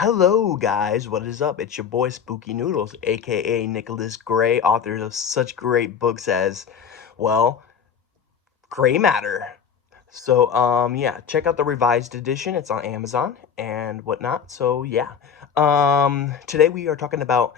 Hello guys, what is up? It's your boy Spooky Noodles, aka Nicholas Gray, author of such great books as, well, Gray Matter. So, yeah, check out the revised edition. It's on Amazon and whatnot. So, yeah. Today we are talking about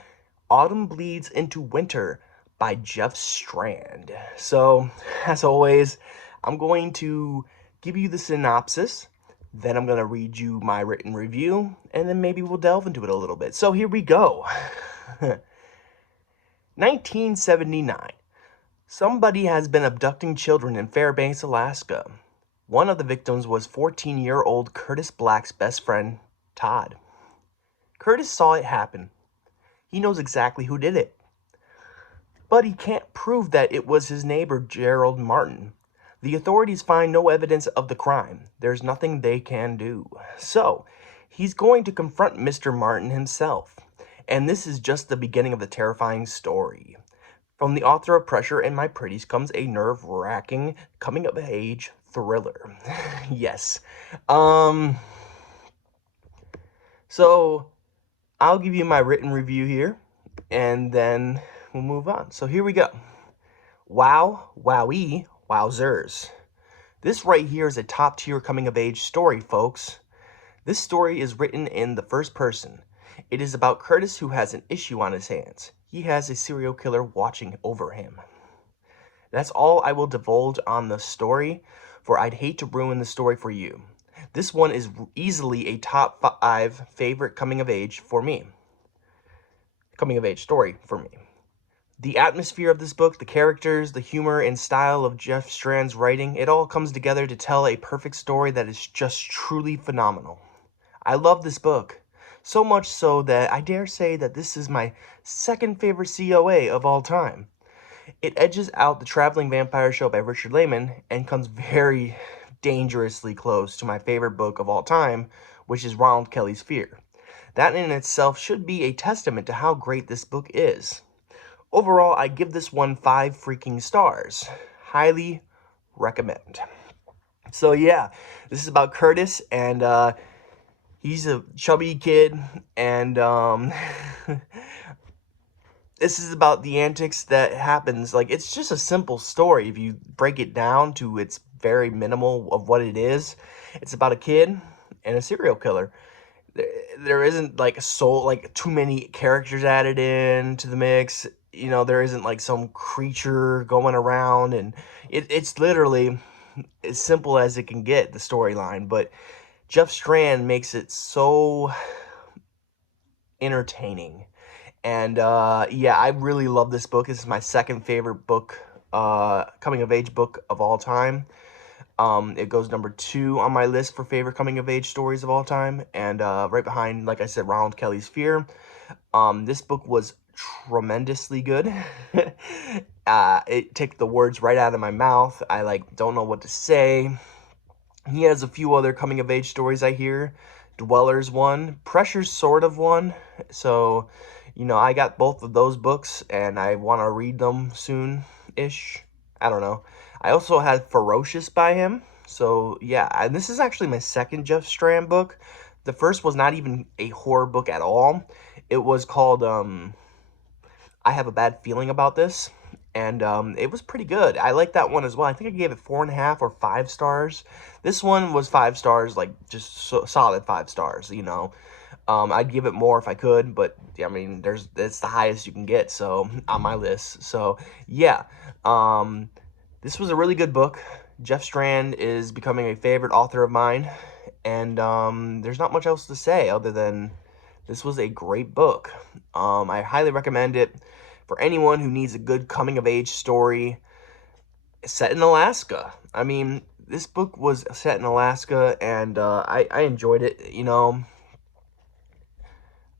Autumn Bleeds into Winter by Jeff Strand. So, as always, I'm going to give you the synopsis. Then I'm going to read you my written review, and then maybe we'll delve into it a little bit. So, here we go. 1979. Somebody has been abducting children in Fairbanks, Alaska. One of the victims was 14-year-old Curtis Black's best friend, Todd. Curtis saw it happen. He knows exactly who did it. But he can't prove that it was his neighbor, Gerald Martin. The authorities find no evidence of the crime. There's nothing they can do. So, he's going to confront Mr. Martin himself. And this is just the beginning of the terrifying story. From the author of Pressure and My Pretties comes a nerve-wracking coming-of-age thriller. Yes. So, I'll give you my written review here, and then we'll move on. So here we go. Wow, wowee, wowzers. This right here is a top-tier coming-of-age story, folks. This story is written in the first person. It is about Curtis, who has an issue on his hands. He has a serial killer watching over him. That's all I will divulge on the story, for I'd hate to ruin the story for you. This one is easily a top 5 favorite coming-of-age for me. Coming-of-age story for me. The atmosphere of this book, the characters, the humor and style of Jeff Strand's writing, it all comes together to tell a perfect story that is just truly phenomenal. I love this book. So much so that I dare say that this is my second favorite COA of all time. It edges out The Traveling Vampire Show by Richard Lehman and comes very dangerously close to my favorite book of all time, which is Ronald Kelly's Fear. That in itself should be a testament to how great this book is. Overall, I give this one 5 freaking stars. Highly recommend. So yeah, this is about Curtis, and he's a chubby kid, and this is about the antics that happens. Like, it's just a simple story if you break it down to its very minimal of what it is. It's about a kid and a serial killer. There isn't like too many characters added in to the mix. You know, there isn't like some creature going around, and it's literally as simple as it can get, the storyline. But Jeff Strand makes it so entertaining. And yeah, I really love this book. This is my second favorite book, coming of age book of all time. It goes number 2 on my list for favorite coming of age stories of all time, and right behind, like I said, Ronald Kelly's Fear. This book was tremendously good. It took the words right out of my mouth. I don't know what to say. He has a few other coming of age stories I hear. Dwellers one, Pressure's sort of one. So, you know, I got both of those books, and I want to read them soon-ish. I don't know. I also had Ferocious by him. So, yeah, and this is actually my second Jeff Strand book. The first was not even a horror book at all. It was called, I Have a Bad Feeling About This. And it was pretty good. I like that one as well. I think I gave it 4.5 or 5 stars. This one was 5 stars, like just solid 5 stars, you know. I'd give it more if I could, but I mean, it's the highest you can get, so on my list. So yeah, this was a really good book. Jeff Strand is becoming a favorite author of mine, and there's not much else to say other than this was a great book. I highly recommend it for anyone who needs a good coming-of-age story set in Alaska. I mean, this book was set in Alaska, and I enjoyed it, you know.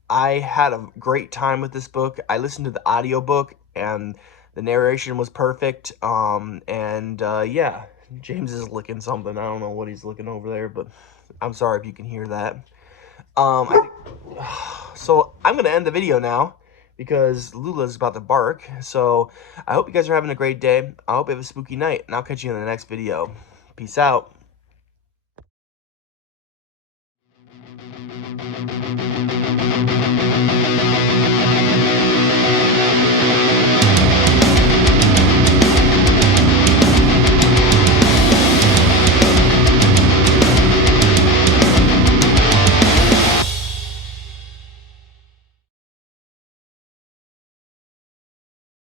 I had a great time with this book. I listened to the audiobook, and the narration was perfect. Yeah, James is licking something. I don't know what he's looking over there, but I'm sorry if you can hear that. So I'm going to end the video now because Lula's about to bark. So I hope you guys are having a great day. I hope you have a spooky night, and I'll catch you in the next video. Peace out.